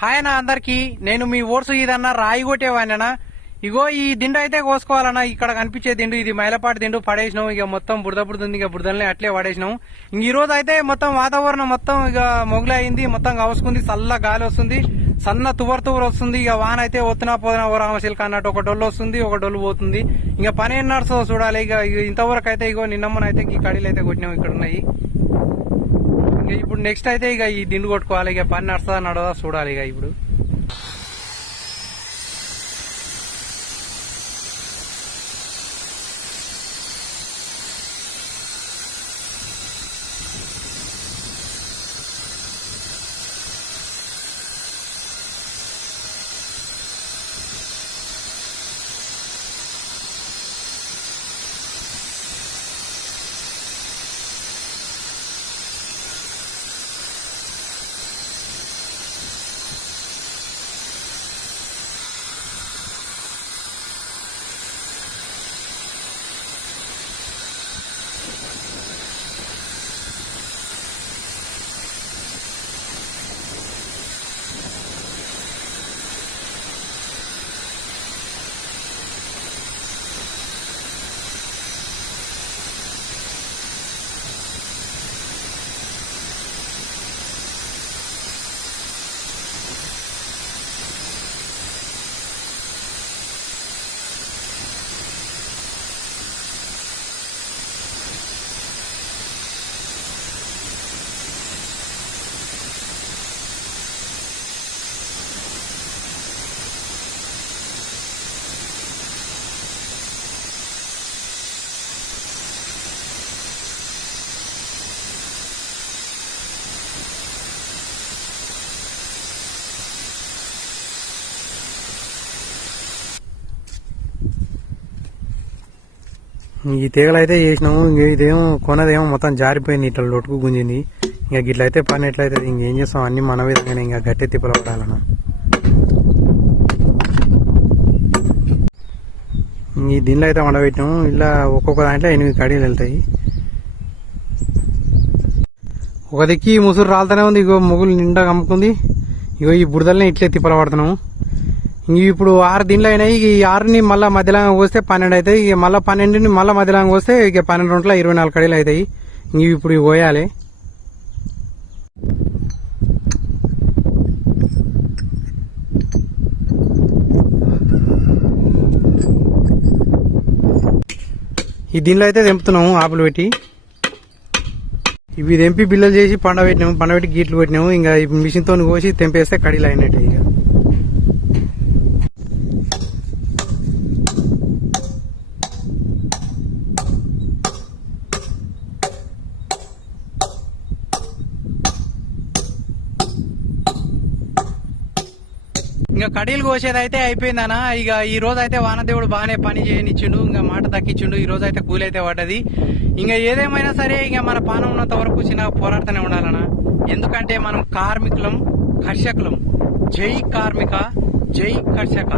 Hi అన్న అందరికి. నేను మీ ఓట్స్ ఇదన్నా రాయి కొట్టేవాడినా. ఇగో ఈ దిండు అయితే కోసుకోవాలన్నా. ఇక్కడ కనిపించే దిండు ఇది మైలపాటి దిండు పడేసినాం. ఇక మొత్తం బురద బురదుంది, ఇక బురదల్ని అట్లే పడేసినాం. ఇంక ఈ రోజు అయితే మొత్తం వాతావరణం మొత్తం ఇక మొగలే అయింది, మొత్తం కవసుకుంది, చల్ల గాలి వస్తుంది, సన్న తువరు వస్తుంది. ఇక వాన అయితే ఒత్తునా పోతున్నా ఓ రామశిల్క అన్నట్టు ఒక డొల్లు వస్తుంది, ఒక డొల్లు పోతుంది. ఇంకా పని ఏం నడుస్తుందో చూడాలి. ఇక ఇంతవరకు అయితే ఇగో నిన్నమ్మనైతే ఈ కడీలు అయితే కొట్టినాం, ఇక్కడ ఉన్నాయి. ఇప్పుడు నెక్స్ట్ అయితే ఇక ఈ దిండు కొట్టుకోవాలి. ఇక పని నడుస్తుందా నడదా చూడాలి. ఇక ఇప్పుడు ఈ తీగలు అయితే చేసినాము. ఇదేమో కొనదేమో మొత్తం జారిపోయింది, ఇట్లా లొట్టుకు గుంజింది. ఇంకా గిట్లయితే పని ఎట్లయితే ఇంకేం చేస్తాం, అన్ని మన విధంగానే ఇంకా గట్టి తిప్పలు పడాలన్న. ఈ దీనిలో అయితే వండబెట్టినాము. ఇలా ఒక్కొక్క దాంట్లో 8 కడీలు వెళ్తాయి. ఒక దిక్కి ముసురు రాలుతూనే ఉంది, ఇగో మొగులు నిండా కమ్ముకుంది. ఇగో ఈ బురదల్ని ఇట్లే తిప్పలు పడుతున్నాము. ఇప్పుడు 6 దీనిలో అయినాయి. ఈ 6ని మళ్ళీ మధ్యలాగా పోస్తే 12 అవుతాయి. ఇక మళ్ళీ 12ని మళ్ళీ మధ్యలాగా పోస్తే ఇక 12 24 కడీలు అవుతాయి. ఇప్పుడు ఇవి పోయాలి. ఈ దీనిలో అయితే తెంపుతున్నాము ఆపులు పెట్టి. ఇవి తెంపి బిల్లలు చేసి పండబెట్టి గీట్లు పెట్టినాము. ఇంకా మిషన్ తో కోసి తెంపేస్తే కడీలు అయినట్టు. ఇక ఇంకా కడీలు కోసేది అయితే అయిపోయిందనా. ఇక ఈ రోజు అయితే వానదేవుడు బాగానే పని చేయనిచ్చిండు, ఇంకా మాట దక్కించిండు. ఈ రోజు అయితే కూలి అయితే పడ్డది. ఇంకా ఏదేమైనా సరే ఇక మన పానం ఉన్నంత వరకు చిన్న పోరాడుతూనే ఉండాలనా. ఎందుకంటే మనం కార్మికులం, కర్షకులం. జై కార్మిక, జై కర్షక.